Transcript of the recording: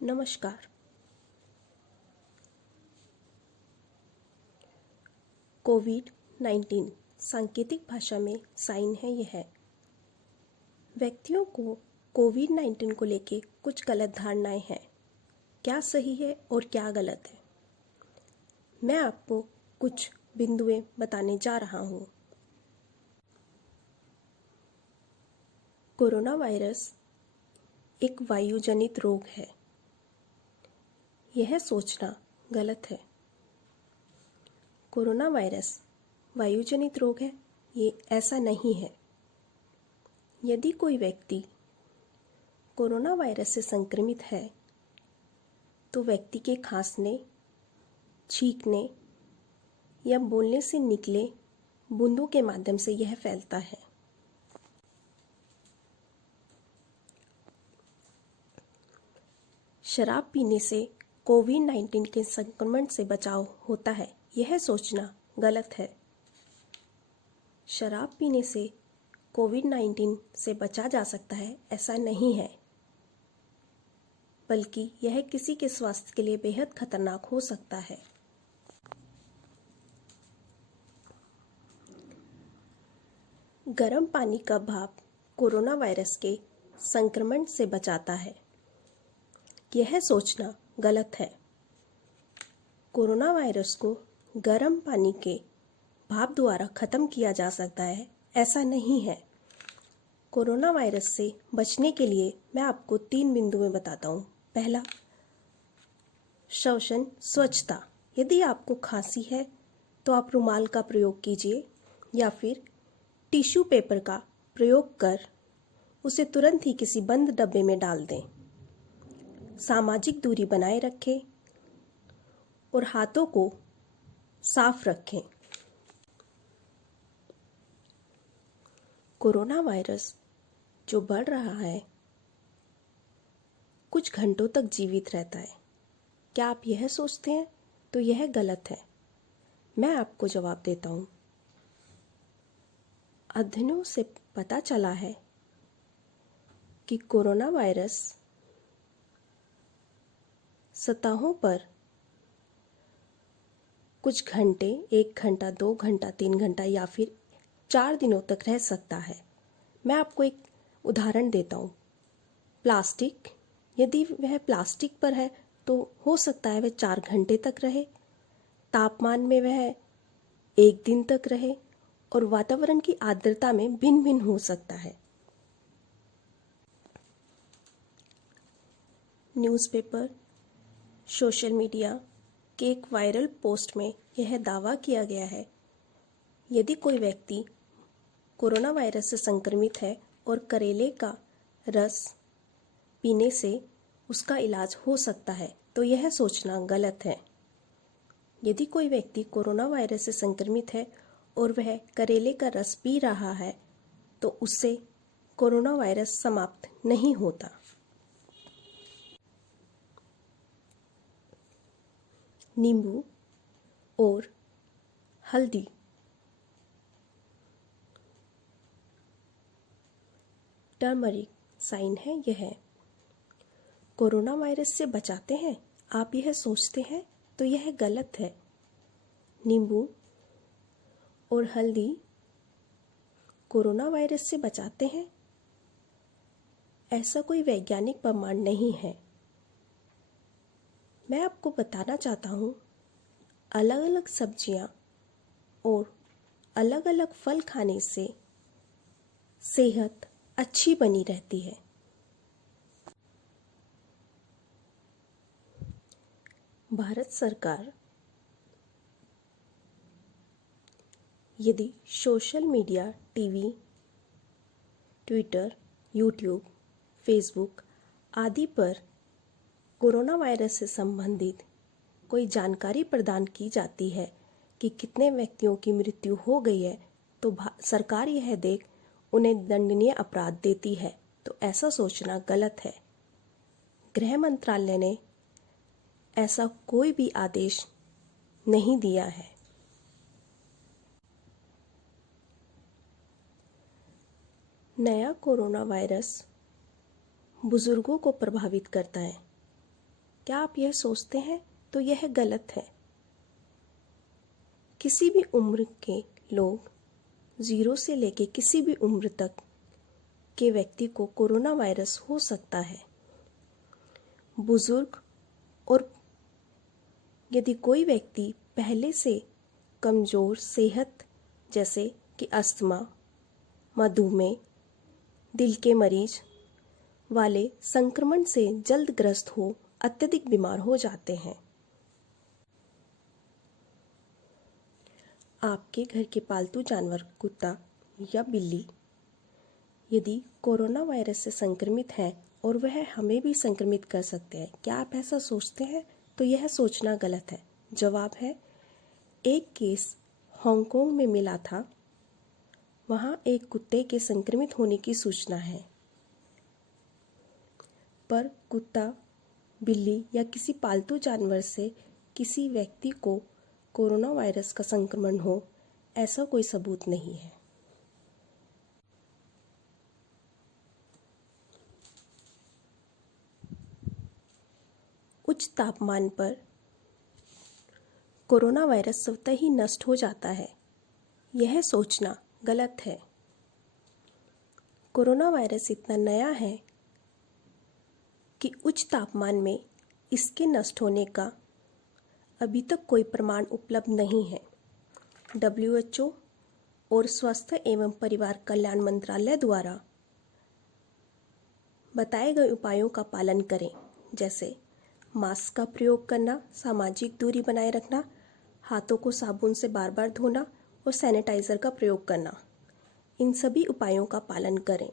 नमस्कार। कोविड-19 सांकेतिक भाषा में साइन है। यह व्यक्तियों को कोविड-19 को लेके कुछ गलत धारणाएं हैं। क्या सही है और क्या गलत है, मैं आपको कुछ बिंदुएं बताने जा रहा हूँ। कोरोना वायरस एक वायुजनित रोग है, यह सोचना गलत है। कोरोना वायरस वायुजनित रोग है, ये ऐसा नहीं है। यदि कोई व्यक्ति कोरोना वायरस से संक्रमित है तो व्यक्ति के खांसने, छींकने या बोलने से निकले बूंदों के माध्यम से यह फैलता है। शराब पीने से कोविड-19 के संक्रमण से बचाव होता है, यह सोचना गलत है। शराब पीने से कोविड-19 से बचा जा सकता है, ऐसा नहीं है, बल्कि यह किसी के स्वास्थ्य के लिए बेहद खतरनाक हो सकता है। गर्म पानी का भाप कोरोना वायरस के संक्रमण से बचाता है, यह सोचना गलत है। कोरोना वायरस को गर्म पानी के भाप द्वारा खत्म किया जा सकता है, ऐसा नहीं है। कोरोना वायरस से बचने के लिए मैं आपको 3 बिंदु में बताता हूँ। पहला, श्वसन स्वच्छता। यदि आपको खांसी है तो आप रुमाल का प्रयोग कीजिए या फिर टिश्यू पेपर का प्रयोग कर उसे तुरंत ही किसी बंद डब्बे में डाल दें। सामाजिक दूरी बनाए रखें और हाथों को साफ रखें। कोरोना वायरस जो बढ़ रहा है कुछ घंटों तक जीवित रहता है। क्या आप यह सोचते हैं? तो यह गलत है। मैं आपको जवाब देता हूँ। अध्ययनों से पता चला है कि कोरोना वायरस सतहों पर कुछ घंटे, 1 घंटा, 2 घंटा, 3 घंटा या फिर 4 दिनों तक रह सकता है। मैं आपको एक उदाहरण देता हूँ। प्लास्टिक, यदि वह प्लास्टिक पर है तो हो सकता है वह 4 घंटे तक रहे, तापमान में वह 1 दिन तक रहे और वातावरण की आर्द्रता में भिन्न भिन्न हो सकता है। न्यूज़पेपर, सोशल मीडिया के एक वायरल पोस्ट में यह दावा किया गया है, यदि कोई व्यक्ति कोरोना वायरस से संक्रमित है और करेले का रस पीने से उसका इलाज हो सकता है, तो यह सोचना गलत है। यदि कोई व्यक्ति कोरोना वायरस से संक्रमित है और वह करेले का रस पी रहा है तो उससे कोरोना वायरस समाप्त नहीं होता। नींबू और हल्दी टर्मरिक साइन है। यह कोरोना वायरस से बचाते हैं, आप यह सोचते हैं तो यह गलत है। नींबू और हल्दी कोरोना वायरस से बचाते हैं, ऐसा कोई वैज्ञानिक प्रमाण नहीं है। मैं आपको बताना चाहता हूँ, अलग अलग सब्जियाँ और अलग अलग फल खाने से सेहत अच्छी बनी रहती है। भारत सरकार यदि social media, TV, Twitter, YouTube, Facebook आदि पर कोरोना वायरस से संबंधित कोई जानकारी प्रदान की जाती है कि कितने व्यक्तियों की मृत्यु हो गई है, तो सरकार यह देख उन्हें दंडनीय अपराध देती है, तो ऐसा सोचना गलत है। गृह मंत्रालय ने ऐसा कोई भी आदेश नहीं दिया है। नया कोरोना वायरस बुजुर्गों को प्रभावित करता है। क्या आप यह सोचते हैं? तो यह गलत है। किसी भी उम्र के लोग, 0 से लेकर किसी भी उम्र तक के व्यक्ति को कोरोना वायरस हो सकता है। बुजुर्ग और यदि कोई व्यक्ति पहले से कमज़ोर सेहत जैसे कि अस्थमा, मधुमेह, दिल के मरीज वाले संक्रमण से जल्द ग्रस्त हो अत्यधिक बीमार हो जाते हैं। आपके घर के पालतू जानवर कुत्ता या बिल्ली यदि कोरोना वायरस से संक्रमित है और वह हमें भी संक्रमित कर सकते हैं, क्या आप ऐसा सोचते हैं? तो यह सोचना गलत है। जवाब है, एक केस हांगकांग में मिला था। वहाँ एक कुत्ते के संक्रमित होने की सूचना है, पर कुत्ता, बिल्ली या किसी पालतू जानवर से किसी व्यक्ति को कोरोना वायरस का संक्रमण हो, ऐसा कोई सबूत नहीं है। उच्च तापमान पर कोरोना वायरस स्वतः ही नष्ट हो जाता है, यह सोचना गलत है। कोरोना वायरस इतना नया है कि उच्च तापमान में इसके नष्ट होने का अभी तक कोई प्रमाण उपलब्ध नहीं है। WHO और स्वास्थ्य एवं परिवार कल्याण मंत्रालय द्वारा बताए गए उपायों का पालन करें, जैसे मास्क का प्रयोग करना, सामाजिक दूरी बनाए रखना, हाथों को साबुन से बार बार धोना और सैनिटाइज़र का प्रयोग करना। इन सभी उपायों का पालन करें।